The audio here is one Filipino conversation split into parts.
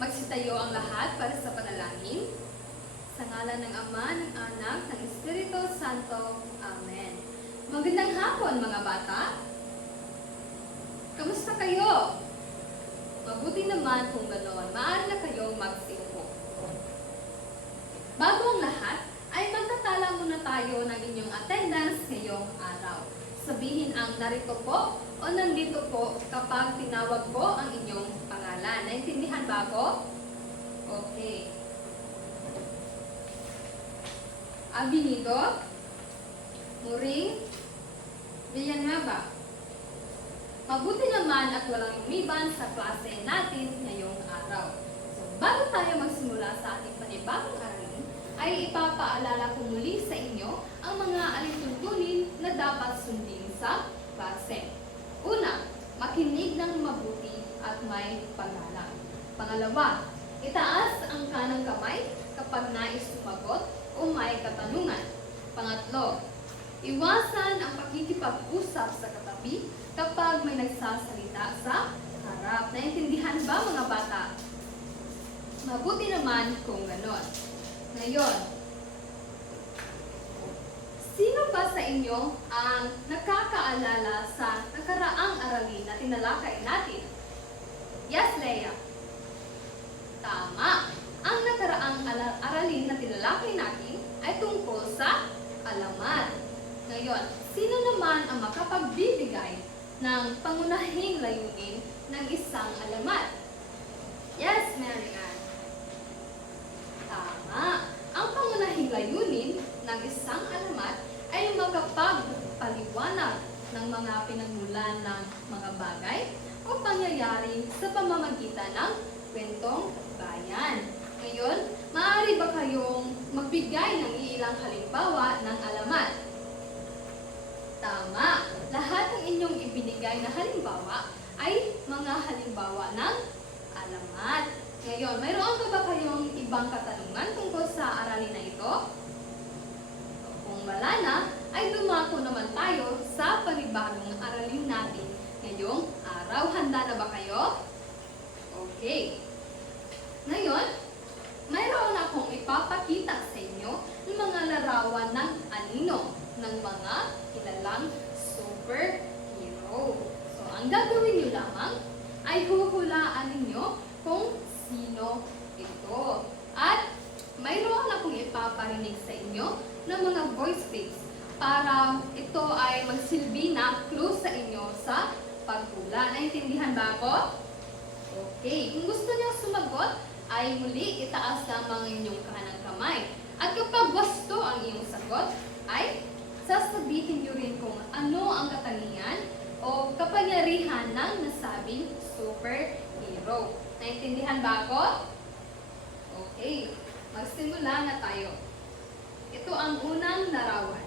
Magsitayo ang lahat para sa panalangin. Sa ngalan ng Ama, ng Anak, ng Espiritu Santo. Amen. Magandang hapon mga bata. Kamusta kayo? Mabuti naman kung ganoon. Maaari na kayong magsiupo. Bago ang lahat, ay magtatala muna tayo ng inyong attendance ngayong araw. Sabihin ang narito po o nandito po kapag tinawag po ang inyong pangalan. Naintindihan ba ako? Okay. Abinido, Muring, Villanueva. Mabuti naman at walang lumiban sa klase natin ngayong araw. So, bago tayo magsimula sa ating panibagong aralin, ay ipapaalala ko muli sa inyo ang mga alituntunin na dapat sundin sa klase. Una, makinig ng mabuti at may paggalang. Pangalawa, itaas ang kanang kamay kapag nais sumagot o may katanungan. Pangatlo, iwasan ang pakikipag-usap sa katabi kapag may nagsasalita sa harap. Naintindihan ba mga bata? Mabuti naman kung ganon. Ngayon, sino ba sa inyo ang nakakaalala sa nakaraang aralin na tinalakay natin? Yes, Leia. Tama. Ang nakaraang aralin na tinalakay natin ay tungkol sa alamat. Ngayon, sino naman ang makapagbibigay ng pangunahing layunin ng isang alamat? Yes, Mary Ann. Tama. Ang pangunahing layunin ng isang alamat ay makapagpaliwanag ng mga pinagmulan ng mga bagay o pangyayari sa pamamagitan ng kwentong bayan. Ngayon, maaari ba kayong magbigay ng ilang halimbawa ng alamat? Tama. Lahat ng inyong ibinigay na halimbawa ay mga halimbawa ng alamat. Ngayon, mayroon ba kayong ibang katanungan tungkol sa aralin na ito? Kung wala na, ay dumako naman tayo sa panibagong aralin natin ngayong araw. Handa na ba kayo? Okay. Ngayon, mayroon akong ipapakita sa inyo ng mga larawan ng anino ng mga kilalang superhero. So, ang gagawin niyo lamang ay huhulaan ninyo kung sino ito. At mayroon akong ipaparinig sa inyo ng mga voice clips para ito ay magsilbi na clue sa inyo sa paghula. Naintindihan ba ako? Okay. Kung gusto niyo sumagot, ay muli itaas lamang inyong kanang kamay. At kapag gusto ang iyong sagot, ay sasabihin niyo rin kung ano ang katangian o kapangyarihan ng nasabing superhero. Naintindihan ba ako? Okay. Magsimula na tayo. Ito ang unang larawan.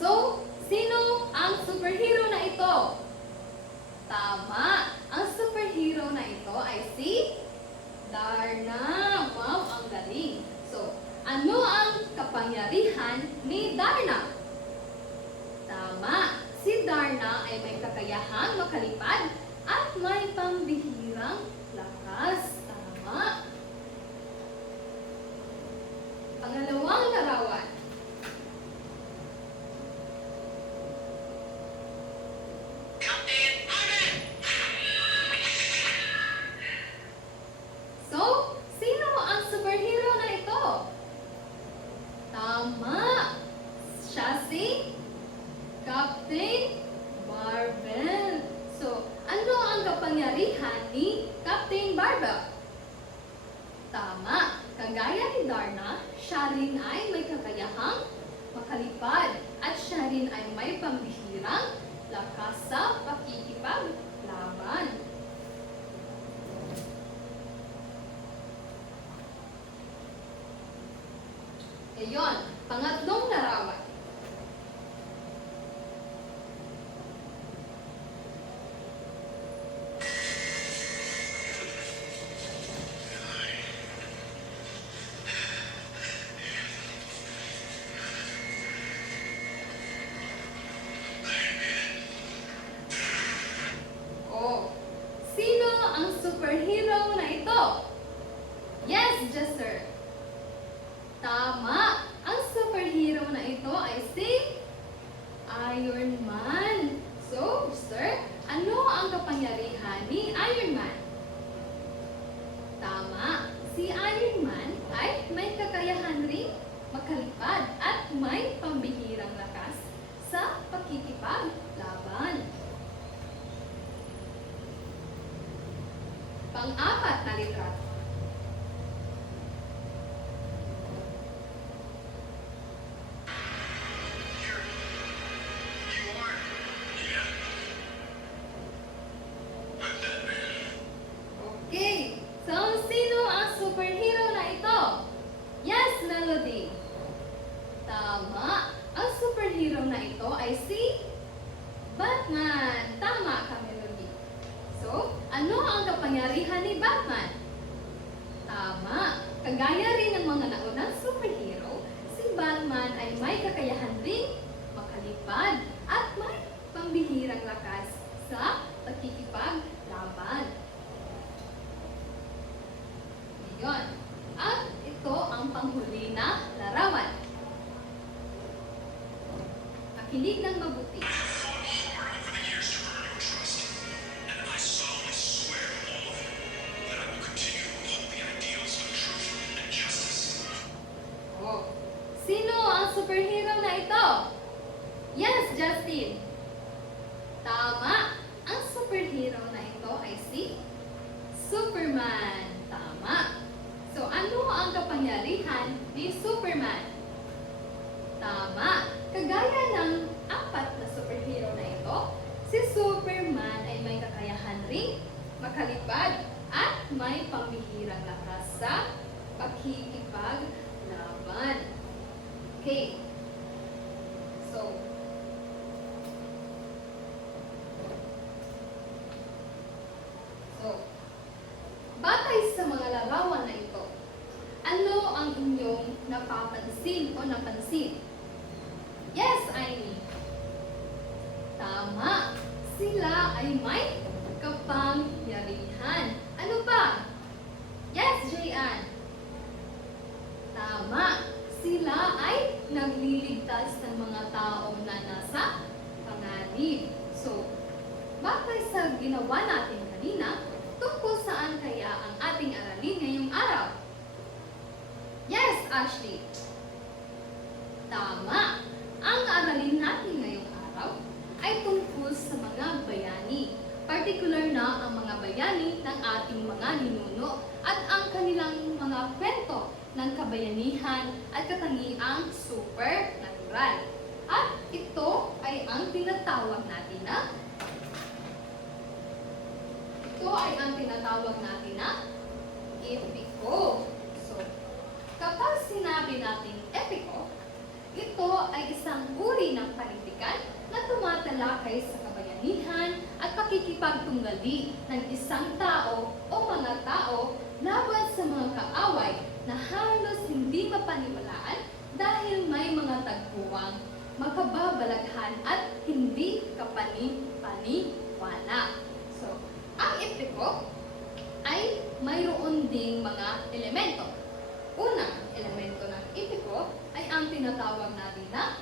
So, sino ang superhero na ito? Tama. Ang superhero na ito ay si Darna. Wow, ang galing. So, ano ang kapangyarihan ni Darna? Tama. Si Darna ay may kakayahang makalipad at may pambihirang lakas. Tama. Pangalawang larawan. So, sino ang superhero na ito? Tama. Siya si Captain Marvel. So, ano ang kapangyarihan ni Captain Marvel? Tama. Kagaya ni Darna, siya rin ay may kakayahang makalipad at siya rin ay may pambihirang lakas sa pakikipaglaban. Ngayon, pangatlong larawan. superhero na ito? Yes, Jester. Tama. Ang superhero na ito ay si Iron Man. So, sir, ano ang kapangyarihan ni Iron Man? Tama. Si Iron Man ay may kakayahan ring makalipad at may pambihirang lakas sa pakikipaglaban. Pang-apat na litrato. Okay. So, sino ang superhero na ito? Yes, Melody. Tama. Ang superhero na ito ay si Batman. Tama ka, Melody. So, ano ang kapangyarihan ni Batman? Tama. Kagaya rin ng mga naunang superhero, si Batman ay may kakayahan ring makalipad at may pambihirang lakas sa pakikipaglaban. Ngayon, ito ang panghuli na larawan. Makinig ng mabuti. Oh. Sino ang superhero na ito? Yes, Justin. Tama. Ang superhero na ito ay si Superman. Tama. So, ano ang kapangyarihan ni Superman? Tama. Kagaya ng apat na superhero na ito, si Superman ay may kakayahan ring makalipad at may pambihirang lakas sa pakikipaglaban. Okay. So, batay sa mga larawan na ito, ano ang inyong napapansin o napansin? Yes, Aimee. Tama. Sila ay may kapangyarihan. Ano pa? Yes, Jayan. Tama. Sila ay nagliligtas ng mga tao na nasa panganib. So, batay sa ginawa natin kanina, tungkol saan kaya ang ating aralin ngayong araw? Yes, Ashley. Tama. Ang aralin natin ngayong araw ay tungkol sa mga bayani. Partikular na ang mga bayani ng ating mga ninuno at ang kanilang mga kwento ng kabayanihan at katangiang supernatural. At ito ay ang tinatawag natin na epiko. So, kapag sinabi natin epiko, ito ay isang uri ng panitikan na tumatalakay sa kabayanihan at pakikipagtunggali ng isang tao o mga tao laban sa mga kaaway na halos hindi mapaniwalaan dahil may mga tagpuang makababalaghan at hindi kapani-paniwala. So, ang epiko ay mayroon ding mga elemento. Unang elemento ng epiko ay ang tinatawag natin na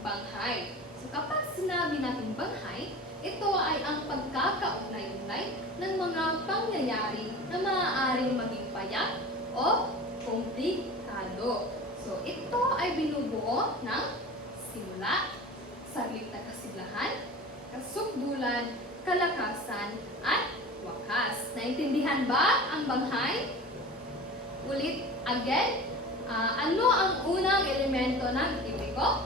banghay. So kapag sinabi natin banghay, ito ay ang pagkakaugnay-ugnay ng mga pangyayari na maaaring maging payak o komplikado. So ito ay binubuo ng simula, saglit na kasiglahan, kasukdulan, kalakasan, at wakas. Naintindihan ba ang banghay? Ulit again, ano ang unang elemento ng epiko?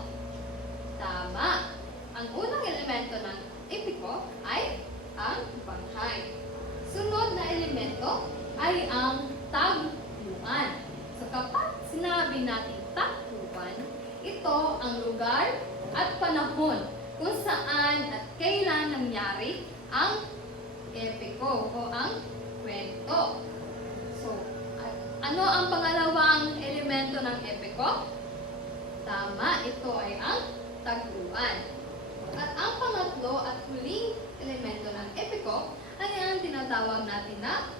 Tama. Ang unang elemento ng epiko ay ang banghay. Sunod na elemento ay ang tagpuan. So kapag sinabi natin tagpuan, ito ang lugar at panahon kung saan at kailan nangyari ang epiko o ang kwento. So, ano ang pangalawang elemento ng epiko? Tama, ito ay ang tagpuan. At ang pangatlo at huling elemento ng epiko ay ang tinatawag natin na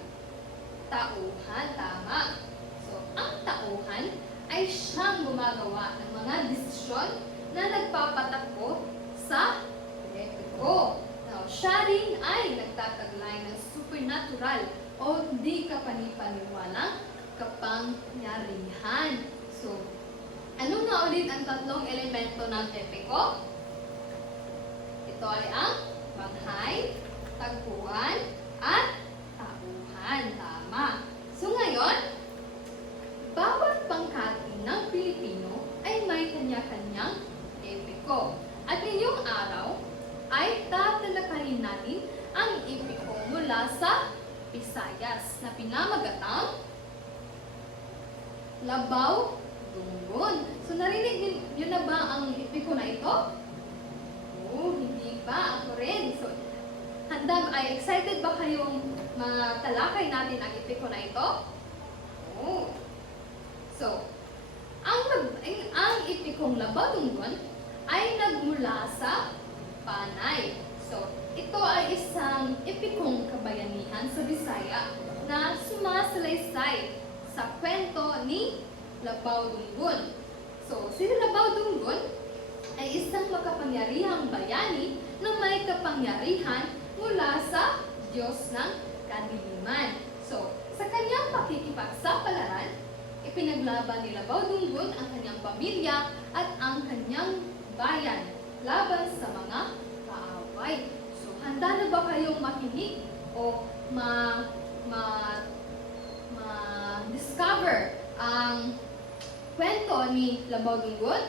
tauhan. Tama. So, ang tauhan ay siyang gumagawa ng mga desisyon na nagpapatakbo sa epiko. Now, siya rin ay nagtataglay ng supernatural o di kapanipaniwalang kapangyarihan. So, ano nga ulit ang tatlong elemento ng epiko? Ito ay ang banghay, tagpuan, at tauhan. Tama. So ngayon, bawat pangkat ng Pilipino ay may kanya-kanyang epiko. At ngayong araw ay tatalakayin natin ang epiko mula sa Visayas na pinamagatang Labaw Dunggon. So narinig niyo na ba ang epiko na ito? Oh, hindi pa. Ako rin. So, excited ba kayong matalakay natin ang epiko na ito? Oh. So, ang epikong Labaw Dunggon ay nagmula sa Panay. So, ito ay isang epikong kabayanihan sa Bisaya na sumasalaysay sa kwento ni Labaw Dunggon. So, si Labaw Dunggon ay isang makapangyarihang bayani na may kapangyarihan mula sa Diyos ng kadiliman. So, sa kanyang pakikipagsapalaran, ipinaglaban ni Labaw Dunggon ang kanyang pamilya at ang kanyang bayan laban sa mga kaaway. So, handa na ba kayong makinig o discover ang kwento ni Labaw Dunggon?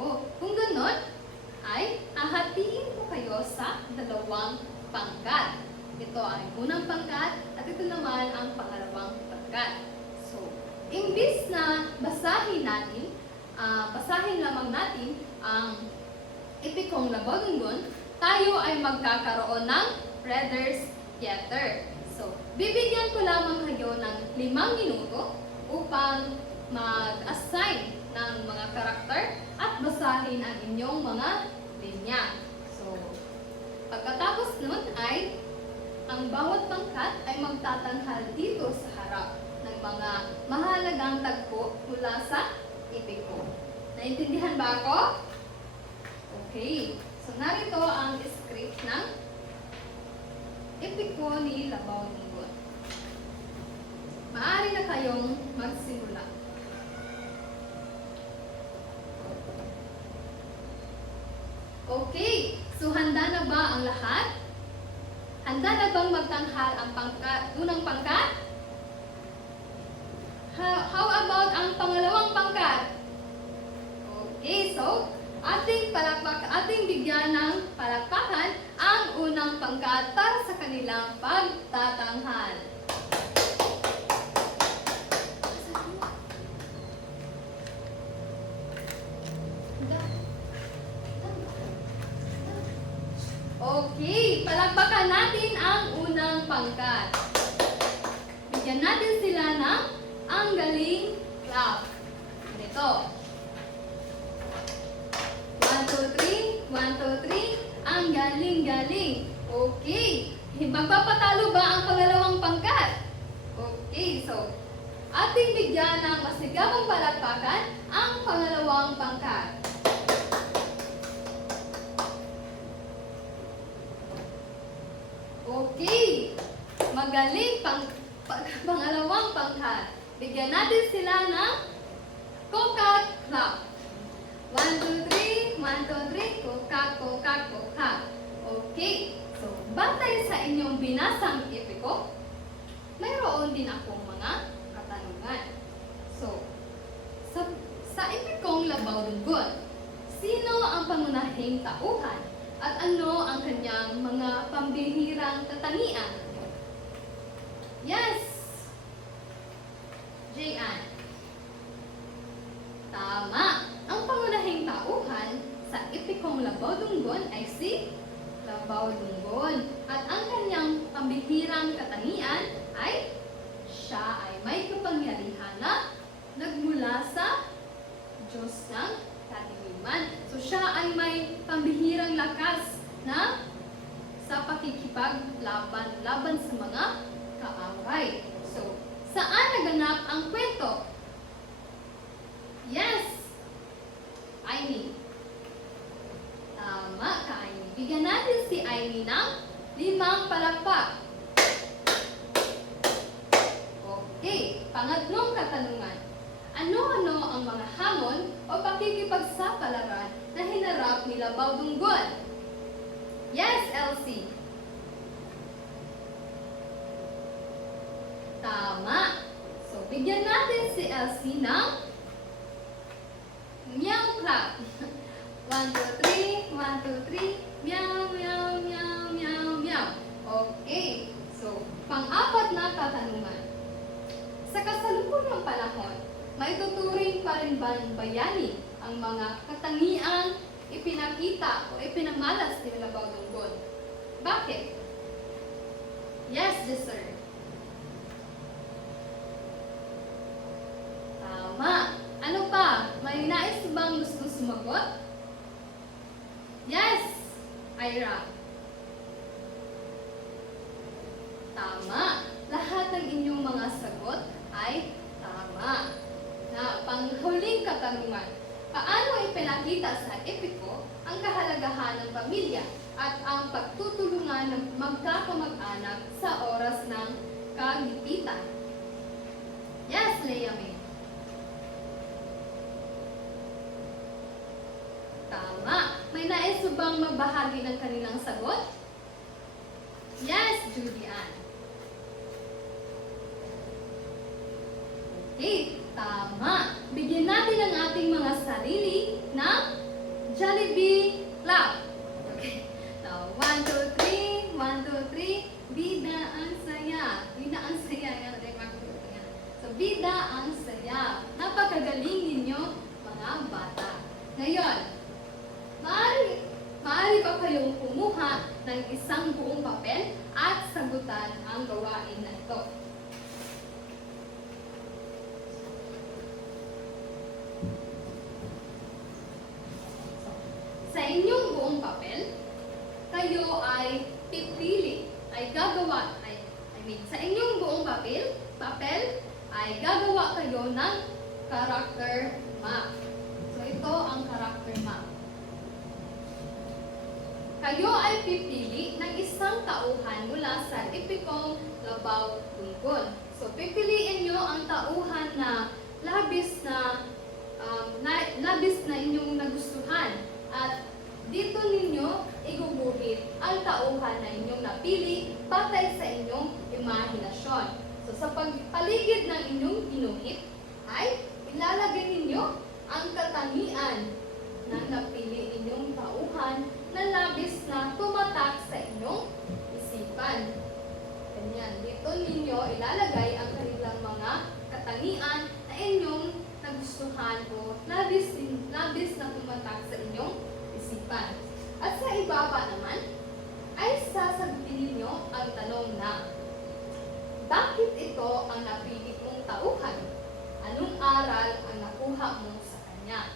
O, kung ganon, ay hahatiin ko kayo sa dalawang pangkat. Ito ay unang pangkat at ito naman ang pangalawang pangkat. So, imbis na basahin lamang natin ang epikong Labaw Dunggon, tayo ay magkakaroon ng Reader's Theater. So, bibigyan ko lamang kayo ng 5 minuto upang mag-assign ng mga karakter at basahin ang inyong mga linya. So, pagkatapos nun ay ang bawat pangkat ay magtatanghal dito sa harap ng mga mahalagang tagpo mula sa epiko. Naintindihan ba ako? Okay. So, narito ang script ng epiko ni Labaw Dunggon. Maaari na kayong magsimula. Okay, so handa na ba ang lahat? Handa na bang magtanghal ang unang pangkat? How about ang pangalawang pangkat? Okay, so ating bigyan ng palakpakan ang unang pangkat para sa kanilang pagtatanghal. Okay, palakpakan natin ang unang pangkat. Bigyan natin sila ng ang galing clap. Ganito. 1, 2, 3, 1, 2, 3, ang galing-galing. Okay, magpapatalo ba ang pangalawang pangkat? Okay, so, ating bigyan ng masigabong palakpakan ang pangalawang pangkat. Okay, magaling pangalawang pangkat. Bigyan natin sila ng kokak clap. 1, 2, 3, 1, 2, 3, kokak, kokak, kokak. Okay, so batay sa inyong binasang epiko, mayroon din akong mga katanungan. So, sa epikong Labaw Dunggon, sino ang pangunahing tauhan? At ano ang kanyang mga pambihirang katangian? Yes! Jayan. Tama! Ang pangunahing tauhan sa epikong Labaw Dunggon ay si Labaw Dunggon. At ang kanyang pambihirang katangian ay siya ay may kapangyarihan na nagmula sa Diyos ng kadiliman. So siya ay may pambihirang lakas na sa pakikipaglaban sa mga kaaway. So, saan naganap ang kwento? Yes! Aimee. Tama ka, Aimee. Bigyan natin si Aimee ng 5 palakpak. Okay, pangatlong katanungan. Ano-ano ang mga hamon o pakikipagsapalaran na hinarap ni Labaw Dunggon? Yes, Elsie. Tama. So, bigyan natin si Elsie ng meow clap. 1, 2, 3, 1, 2, 3, meow, meow, meow, meow, meow. Okay. So, pang-apat na katanungan. Sa kasalukuyang panahon, maituturing pa rin ba ng bayani ang mga katangiang ipinakita o ipinamalas ni Labaw Dunggon? Bakit? Yes, sir. Tama. Ano pa? May nais bang gusto sumagot? Yes, Ira. Tama. Lahat ng inyong mga sagot ay tama. Na panghuling katanungan, paano ipinakita sa epiko ang kahalagahan ng pamilya at ang pagtutulungan ng magkakamag-anak sa oras ng kagipitan? Yes, Leia May. Tama. May nais bang magbahagi ng kanilang sagot? Yes, Judy Ann. Okay, tama. Bigyan natin ang ating mga sarili ng Jollibee clap. Okay. Now, 1, 2, 3, 1, 2, 3. Bida ang saya. Bida ang saya. So, bida ang saya. Napakagaling ninyo, mga bata. Ngayon, maaari pa kayong kumuha ng isang buong papel at sagutan ang gawain na ito. Sa inyong buong papel, kayo ay pipili, sa inyong buong papel ay gagawa kayo ng character map. So, ito ang character map. Kayo ay pipili ng isang tauhan mula sa epikong Labaw Dunggon. So, pipiliin nyo ang tauhan na labis na inyong nagustuhan. At dito ninyo iguguhit ang tauhan na inyong napili batay sa inyong imahinasyon. So, sa pagpaligid ng inyong ginuhit ay ilalagay ninyo ang katangian ng napili ninyong tauhan na labis na tumatak sa inyong isipan. Ganyan. Dito ninyo ilalagay ang kanilang mga katangian na inyong nagustuhan o labis na tumatak sa inyong isipan. At sa ibaba naman, ay sasagutin ninyo ang tanong na, bakit ito ang napili mong tauhan? Anong aral ang nakuha mo sa kanya?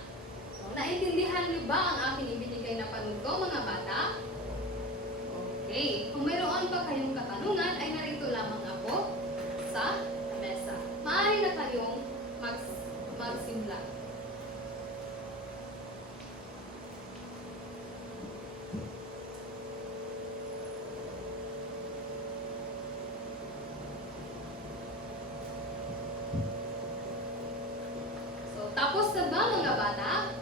So, naintindihan niyo ba ang aking ibinigay na panuto, mga bata? Okay. Kung mayroon pa kayong katanungan, ay narito lamang ako sa mesa. Maaari na kayong magsimula. Tapos na ba, mga bata?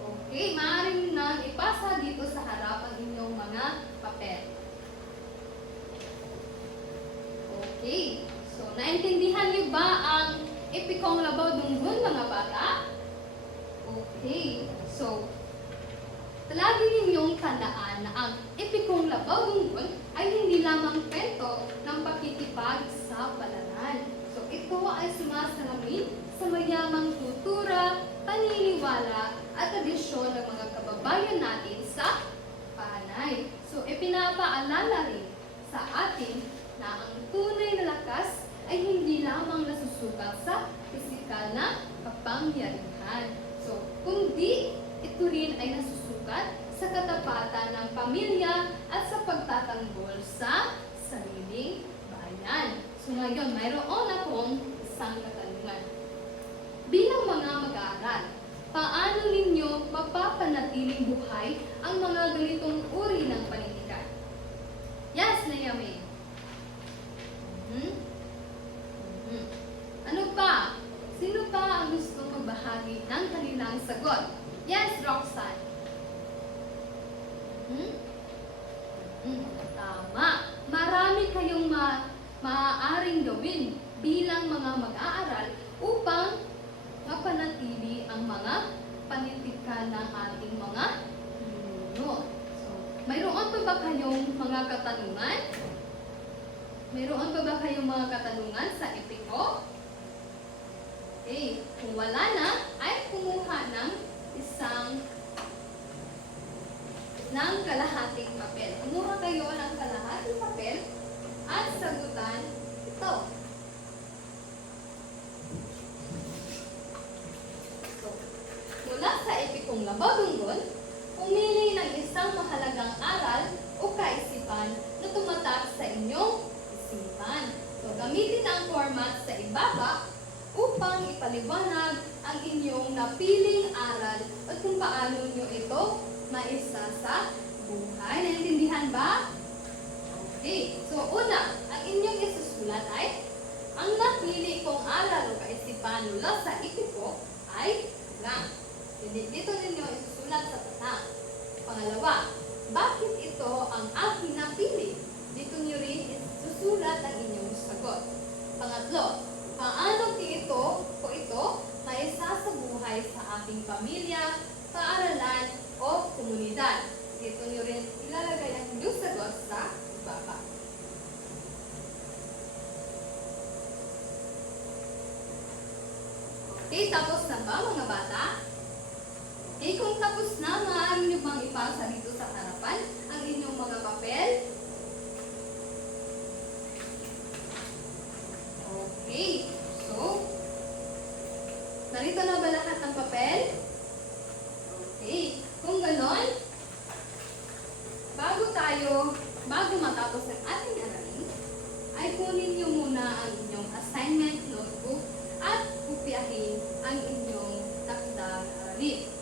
Okay, maaaring nang ipasa dito sa harap ang inyong mga papel. Okay, so naintindihan niyo ba ang epikong Labaw Dunggon, mga bata? Okay, so lagi ninyong tandaan na ang epikong Labaw Dunggon ay hindi lamang kwento ng pakikipagsapalaran. So ito ay sumasalamin sa mayamang kultura, paniniwala, at tradisyon ng mga kababayan natin sa Panay. So, ipinapaalala rin sa atin na ang tunay na lakas ay hindi lamang nasusukat sa pisikal na kapangyarihan. So, kundi ito rin ay nasusukat sa katapatan ng pamilya at sa pagtatanggol sa sariling bayan. mga mag-aaral, paano ninyo mapapanatiling buhay ang mga ganitong uri ng panindigan? Yes, Naomi. Ano pa? Sino pa ang gusto magbahagi ng kanilang sagot? Yes, Roxanne. Tama. Marami kayong maaaring gawin bilang mga mag-aaral upang mapanatili ang mga panindigan ng ating mga ninuno. So, mayroon pa ba kayong mga katanungan? Mayroon pa ba kayong mga katanungan sa epiko? Okay, kung wala na, ay kumuha ng kalahating papel. Kumuha kayo ng kalahating papel at sagutan ito. So, mula sa epikong Labadunggon, pumili ng isang mahalagang aral o kaisipan na tumatak sa inyong isipan. So, gamitin ang format sa ibaba upang ipaliwanag ang inyong napiling aral at kung paano nyo ito maisa sa buhay. Naintindihan ba? Okay. So, una, ang inyong isusulat ay ang napili kong aral o kaisipan mula sa epiko ay lang. Dito ninyo isusulat sa tatak. Pangalawa, bakit ito ang aking napili? Dito nyo rin isusulat ang inyong sagot. Pangatlo, paano ito maisa sa buhay sa aking pamilya, paaralan, o komunidad? Dito nyo rin ilalagay ang inyong sagot sa ibaba. Okay, tapos na ba mga bata? Okay, kung tapos na, maaari nyo bang ipasa dito sa harapan ang inyong mga papel? Okay, so, narito na ba lahat ng papel? Okay, kung ganon, bago matapos ang ating aralin, ay kunin nyo muna ang inyong assignment notebook at kopyahin ang inyong takdang aralin.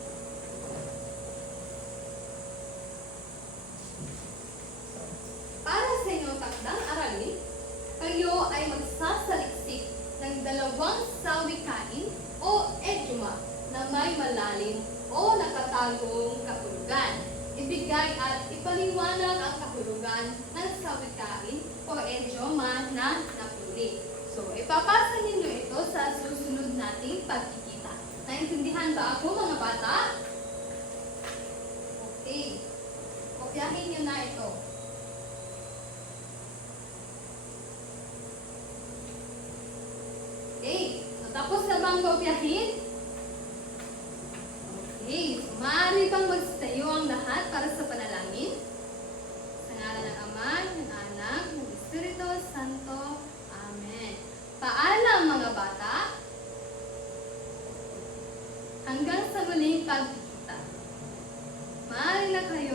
Para sa inyong takdang aralin, kayo ay magsasaliksik ng 2 sawikain o idioma na may malalim o nakatagong kahulugan. Ibigay at ipaliwanag ang kahulugan ng sawikain o idioma na napili. So, ipapasa ninyo ito sa susunod nating pagkikita. Naintindihan ba ako mga bata? Okay. Kopyahin nyo na ito. Okay. So, tapos na bang kopyahin? Okay. So, maaari bang magtayo ang lahat para sa panalangin? Sa ngalan ng Ama, ng Anak, ng Espiritu Santo. Amen. Paalam mga bata. Hanggang sa muling pagkikita. Maaari na kayo